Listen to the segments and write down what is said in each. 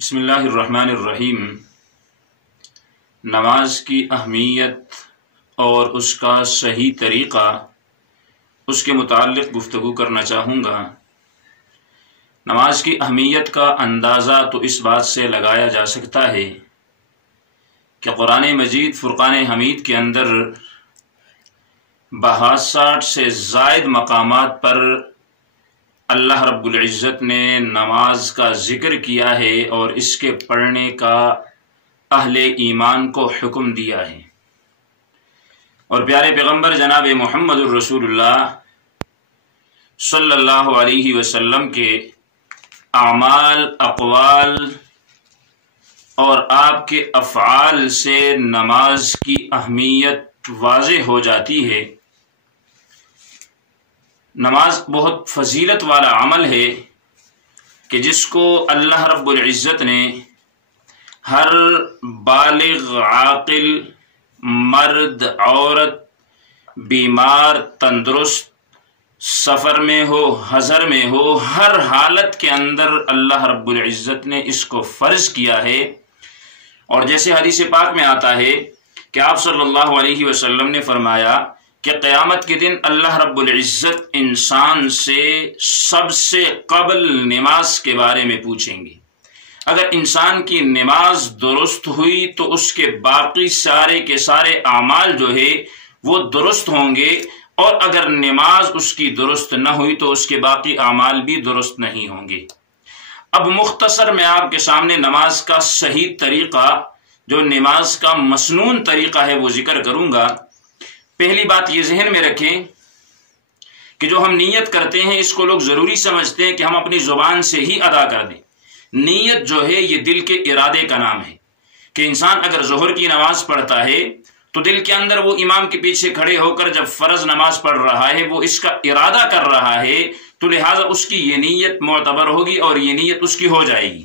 بسم اللہ الرحمن الرحیم۔ نماز کی اہمیت اور اس کا صحیح طریقہ، اس کے متعلق گفتگو کرنا چاہوں گا۔ نماز کی اہمیت کا اندازہ تو اس بات سے لگایا جا سکتا ہے کہ قرآن مجید فرقان حمید کے اندر 62 سے زائد مقامات پر اللہ رب العزت نے نماز کا ذکر کیا ہے اور اس کے پڑھنے کا اہل ایمان کو حکم دیا ہے، اور پیارے پیغمبر جناب محمد الرسول اللہ صلی اللہ علیہ وسلم کے اعمال، اقوال اور آپ کے افعال سے نماز کی اہمیت واضح ہو جاتی ہے۔ نماز بہت فضیلت والا عمل ہے کہ جس کو اللہ رب العزت نے ہر بالغ، عاقل، مرد، عورت، بیمار، تندرست، سفر میں ہو، حضر میں ہو، ہر حالت کے اندر اللہ رب العزت نے اس کو فرض کیا ہے۔ اور جیسے حدیث پاک میں آتا ہے کہ آپ صلی اللہ علیہ وسلم نے فرمایا کہ قیامت کے دن اللہ رب العزت انسان سے سب سے قبل نماز کے بارے میں پوچھیں گے۔ اگر انسان کی نماز درست ہوئی تو اس کے باقی سارے کے سارے اعمال جو ہے وہ درست ہوں گے، اور اگر نماز اس کی درست نہ ہوئی تو اس کے باقی اعمال بھی درست نہیں ہوں گے۔ اب مختصر میں آپ کے سامنے نماز کا صحیح طریقہ، جو نماز کا مسنون طریقہ ہے، وہ ذکر کروں گا۔ پہلی بات یہ ذہن میں رکھیں کہ جو ہم نیت کرتے ہیں اس کو لوگ ضروری سمجھتے ہیں کہ ہم اپنی زبان سے ہی ادا کر دیں۔ نیت جو ہے یہ دل کے ارادے کا نام ہے، کہ انسان اگر ظہر کی نماز پڑھتا ہے تو دل کے اندر وہ امام کے پیچھے کھڑے ہو کر جب فرض نماز پڑھ رہا ہے وہ اس کا ارادہ کر رہا ہے، تو لہٰذا اس کی یہ نیت معتبر ہوگی اور یہ نیت اس کی ہو جائے گی۔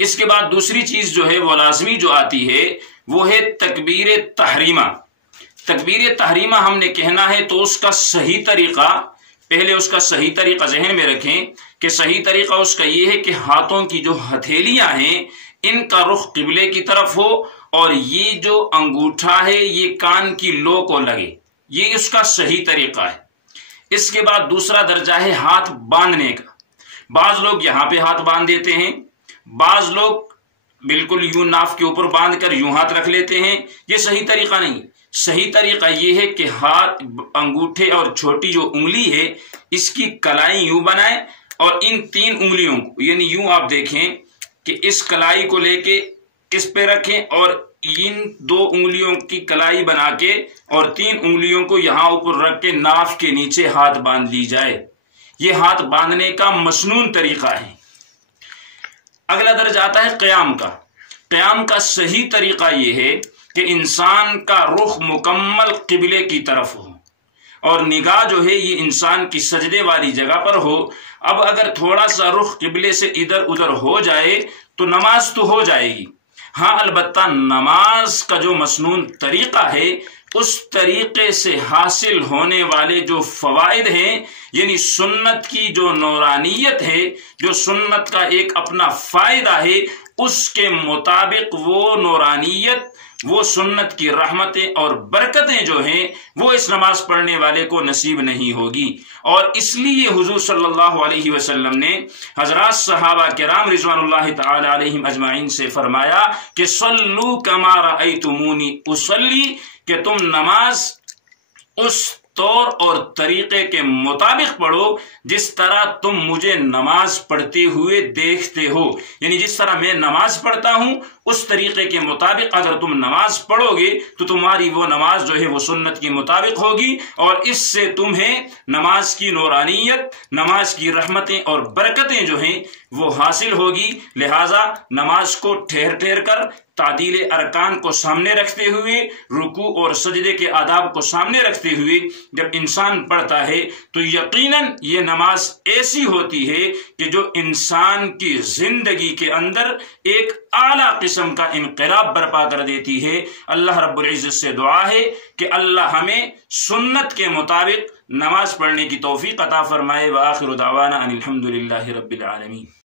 اس کے بعد دوسری چیز جو ہے وہ لازمی جو آتی ہے وہ ہے تکبیر تحریمہ۔ تکبیر تحریمہ ہم نے کہنا ہے تو اس کا صحیح طریقہ، پہلے اس کا صحیح طریقہ ذہن میں رکھیں کہ صحیح طریقہ اس کا یہ ہے کہ ہاتھوں کی جو ہتھیلیاں ہیں ان کا رخ قبلے کی طرف ہو، اور یہ جو انگوٹھا ہے یہ کان کی لو کو لگے، یہ اس کا صحیح طریقہ ہے۔ اس کے بعد دوسرا درجہ ہے ہاتھ باندھنے کا۔ بعض لوگ یہاں پہ ہاتھ باندھ دیتے ہیں، بعض لوگ بالکل یوں ناف کے اوپر باندھ کر یوں ہاتھ رکھ لیتے ہیں، یہ صحیح طریقہ نہیں۔ صحیح طریقہ یہ ہے کہ ہاتھ، انگوٹھے اور چھوٹی جو انگلی ہے اس کی کلائی یوں بنائیں، اور ان 3 انگلیوں کو یعنی یوں آپ دیکھیں کہ اس کلائی کو لے کے اس پہ رکھیں، اور ان 2 انگلیوں کی کلائی بنا کے اور 3 انگلیوں کو یہاں اوپر رکھ کے ناف کے نیچے ہاتھ باندھ لی جائے۔ یہ ہاتھ باندھنے کا مسنون طریقہ ہے۔ اگلا درجہ آتا ہے قیام کا۔ قیام کا صحیح طریقہ یہ ہے کہ انسان کا رخ مکمل قبلے کی طرف ہو، اور نگاہ جو ہے یہ انسان کی سجدے والی جگہ پر ہو۔ اب اگر تھوڑا سا رخ قبلے سے ادھر ادھر ہو جائے تو نماز تو ہو جائے گی، ہاں البتہ نماز کا جو مسنون طریقہ ہے اس طریقے سے حاصل ہونے والے جو فوائد ہیں، یعنی سنت کی جو نورانیت ہے، جو سنت کا ایک اپنا فائدہ ہے، اس کے مطابق وہ نورانیت، وہ سنت کی رحمتیں اور برکتیں جو ہیں وہ اس نماز پڑھنے والے کو نصیب نہیں ہوگی۔ اور اس لیے حضور صلی اللہ علیہ وسلم نے حضرات صحابہ کرام رضوان اللہ تعالی علیہم اجمعین سے فرمایا کہ صلو کما رأیتمونی اصلی، کہ تم نماز اس طور اور طریقے کے مطابق پڑھو جس طرح تم مجھے نماز پڑھتے ہوئے دیکھتے ہو، یعنی جس طرح میں نماز پڑھتا ہوں اس طریقے کے مطابق اگر تم نماز پڑھو گے تو تمہاری وہ نماز جو ہے وہ سنت کے مطابق ہوگی، اور اس سے تمہیں نماز کی نورانیت، نماز کی رحمتیں اور برکتیں جو ہیں وہ حاصل ہوگی۔ لہٰذا نماز کو ٹھہر ٹھہر کر، تعدیل ارکان کو سامنے رکھتے ہوئے، رکوع اور سجدے کے آداب کو سامنے رکھتے ہوئے جب انسان پڑھتا ہے تو یقیناً یہ نماز ایسی ہوتی ہے کہ جو انسان کی زندگی کے اندر ایک اعلیٰ قسم کا انقلاب برپا کر دیتی ہے۔ اللہ رب العزت سے دعا ہے کہ اللہ ہمیں سنت کے مطابق نماز پڑھنے کی توفیق عطا فرمائے۔ وآخر دعوانا ان الحمد للہ رب العالمین۔